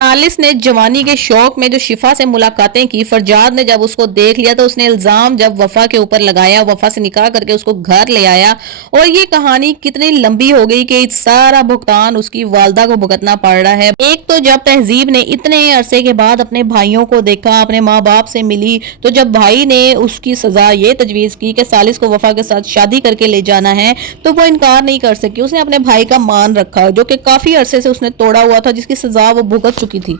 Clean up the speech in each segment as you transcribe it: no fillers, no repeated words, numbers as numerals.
सालिस ने जवानी के शौक में जो शिफा से मुलाकातें की, फरजाद ने जब उसको देख लिया तो उसने इल्जाम जब वफा के ऊपर लगाया, वफा से निकाह करके उसको घर ले आया। और ये कहानी कितनी लंबी हो गई कि सारा भुगतान उसकी वालदा को भुगतना पड़ रहा है। एक तो जब तहजीब ने इतने अरसे के बाद अपने भाइयों को देखा, अपने माँ बाप से मिली, तो जब भाई ने उसकी सजा ये तजवीज की कि सालिस को वफा के साथ शादी करके ले जाना है, तो वो इनकार नहीं कर सकी। उसने अपने भाई का मान रखा जो कि काफी अरसे से उसने तोड़ा हुआ था, जिसकी सजा वो भुगत चुकी थी।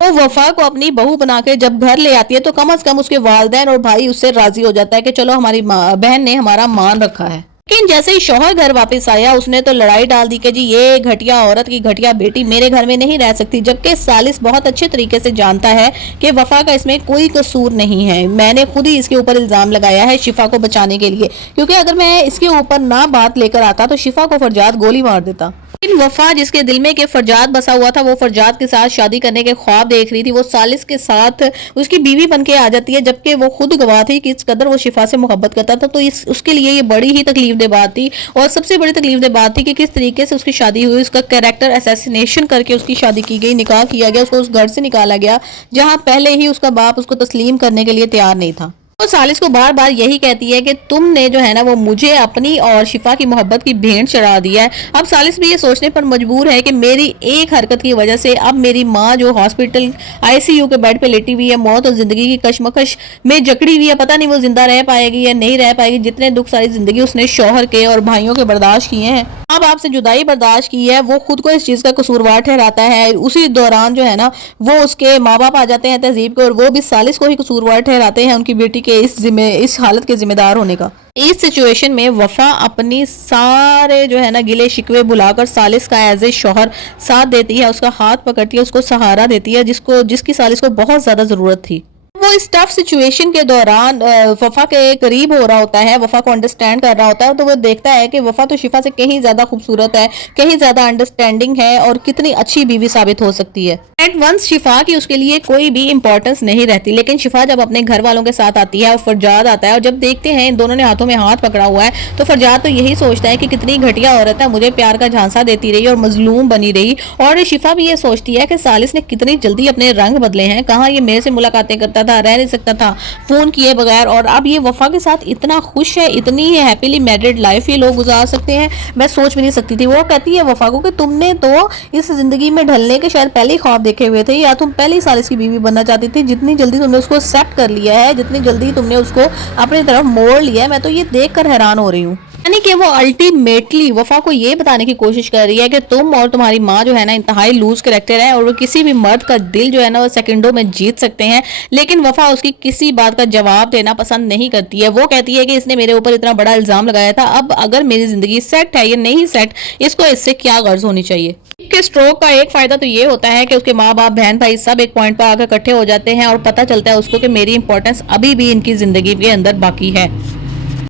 वो वफा को अपनी बहू बना के जब घर ले आती है तो कम से कम उसके वालिदैन और भाई उससे राजी हो जाता है कि चलो हमारी बहन ने हमारा मान रखा है। लेकिन जैसे ही शौहर घर वापस आया, उसने तो लड़ाई डाल दी कि जी ये घटिया औरत की घटिया बेटी मेरे घर में नहीं रह सकती, जबकि सालिस बहुत अच्छे तरीके से जानता है कि वफा का इसमें कोई कसूर नहीं है। मैंने खुद ही इसके ऊपर इल्जाम लगाया है शिफा को बचाने के लिए, क्योंकि अगर मैं इसके ऊपर ना बात लेकर आता तो शिफा को फरजाद गोली मार देता। लेकिन वफा जिसके दिल में कि फरजाद बसा हुआ था, वो फरजाद के साथ शादी करने के ख्वाब देख रही थी, वो सालिस के साथ उसकी बीवी बन के आ जाती है, जबकि वो खुद गवाह थी कि इस कदर वो शिफा से मोहब्बत करता था। तो उसके लिए ये बड़ी ही तकलीफ दे बात थी। और सबसे बड़ी तकलीफ दे बात थी कि किस तरीके से उसकी शादी हुई, उसका कैरेक्टर असैसिनेशन करके उसकी शादी की गई, निकाह किया गया, उसको उस घर से निकाला गया जहां पहले ही उसका बाप उसको तस्लीम करने के लिए तैयार नहीं था। वो सालिस को बार बार यही कहती है कि तुमने जो है ना वो मुझे अपनी और शिफा की मोहब्बत की भेंट चढ़ा दिया है। अब सालिस भी ये सोचने पर मजबूर है कि मेरी एक हरकत की वजह से अब मेरी माँ जो हॉस्पिटल आईसीयू के बेड पे लेटी हुई है, मौत और जिंदगी की कशमकश में जकड़ी हुई है, पता नहीं वो जिंदा रह पाएगी या नहीं रह पाएगी। जितने दुख सारी जिंदगी उसने शौहर के और भाइयों के बर्दाश्त किए हैं, माँ बाप से जुदाई बर्दाश्त की है, वो खुद को इस चीज का कसूरवार ठहराता है। उसी दौरान जो है ना वो उसके माँ बाप आ जाते हैं तहजीब के, और वो भी सालिस को ही कसूरवार ठहराते हैं उनकी बेटी के इस हालत के जिम्मेदार होने का। इस सिचुएशन में वफा अपनी सारे जो है ना गिले शिकवे भुलाकर सालिस का एज ए शौहर साथ देती है, उसका हाथ पकड़ती है, उसको सहारा देती है, जिसकी सालिस को बहुत ज्यादा जरूरत थी। वो इस टफ सिचुएशन के दौरान वफा के करीब हो रहा होता है, वफा को अंडरस्टैंड कर रहा होता है, तो वो देखता है कि वफा तो शिफा से कहीं ज्यादा खूबसूरत है, कहीं ज्यादा अंडरस्टैंडिंग है और कितनी अच्छी बीवी साबित हो सकती है। एट वंस शिफा की उसके लिए कोई भी इंपॉर्टेंस नहीं रहती, लेकिन शिफा जब अपने घर वालों के साथ आती है और फरजाद आता है और जब देखते हैं इन दोनों ने हाथों में हाथ पकड़ा हुआ है, तो फरजाद तो यही सोचता है कि कितनी घटिया औरत है, मुझे प्यार का झांसा देती रही और मजलूम बनी रही। और शिफा भी ये सोचती है कि सालिस ने कितनी जल्दी अपने रंग बदले हैं, कहाँ ये मेरे से मुलाकातें करता था, रह नहीं सकता था फोन किए बगैर, और अब ये वफा के साथ इतना खुश है, इतनी हैप्पीली मैरिड लाइफ ये लोग गुजार सकते हैं, मैं सोच भी नहीं सकती थी। वो कहती है वफा को कि तुमने तो इस जिंदगी में ढलने के शायद पहले ही ख्वाब देखे हुए थे, या तुम पहले ही सालिस की बीवी बनना चाहती थी। जितनी जल्दी तुमने उसको एक्सेप्ट कर लिया है, जितनी जल्दी तुमने उसको अपनी तरफ मोड़ लिया है, मैं तो ये देख कर हैरान हो रही हूँ। यानी कि वो अल्टीमेटली वफा को ये बताने की कोशिश कर रही है कि तुम और तुम्हारी माँ जो है ना इंतहाई लूज कैरेक्टर है और वो किसी भी मर्द का दिल जो है ना वो सेकंडों में जीत सकते हैं। लेकिन वफा उसकी किसी बात का जवाब देना पसंद नहीं करती है। वो कहती है कि इसने मेरे ऊपर इतना बड़ा इल्जाम लगाया था, अब अगर मेरी जिंदगी सेट है या नहीं सेट, इसको इससे क्या गर्ज होनी चाहिए। के स्ट्रोक का एक फायदा तो ये होता है कि उसके माँ बाप बहन भाई सब एक पॉइंट पर आकर इकट्ठे हो जाते हैं और पता चलता है उसको कि मेरी इंपॉर्टेंस अभी भी इनकी जिंदगी के अंदर बाकी है।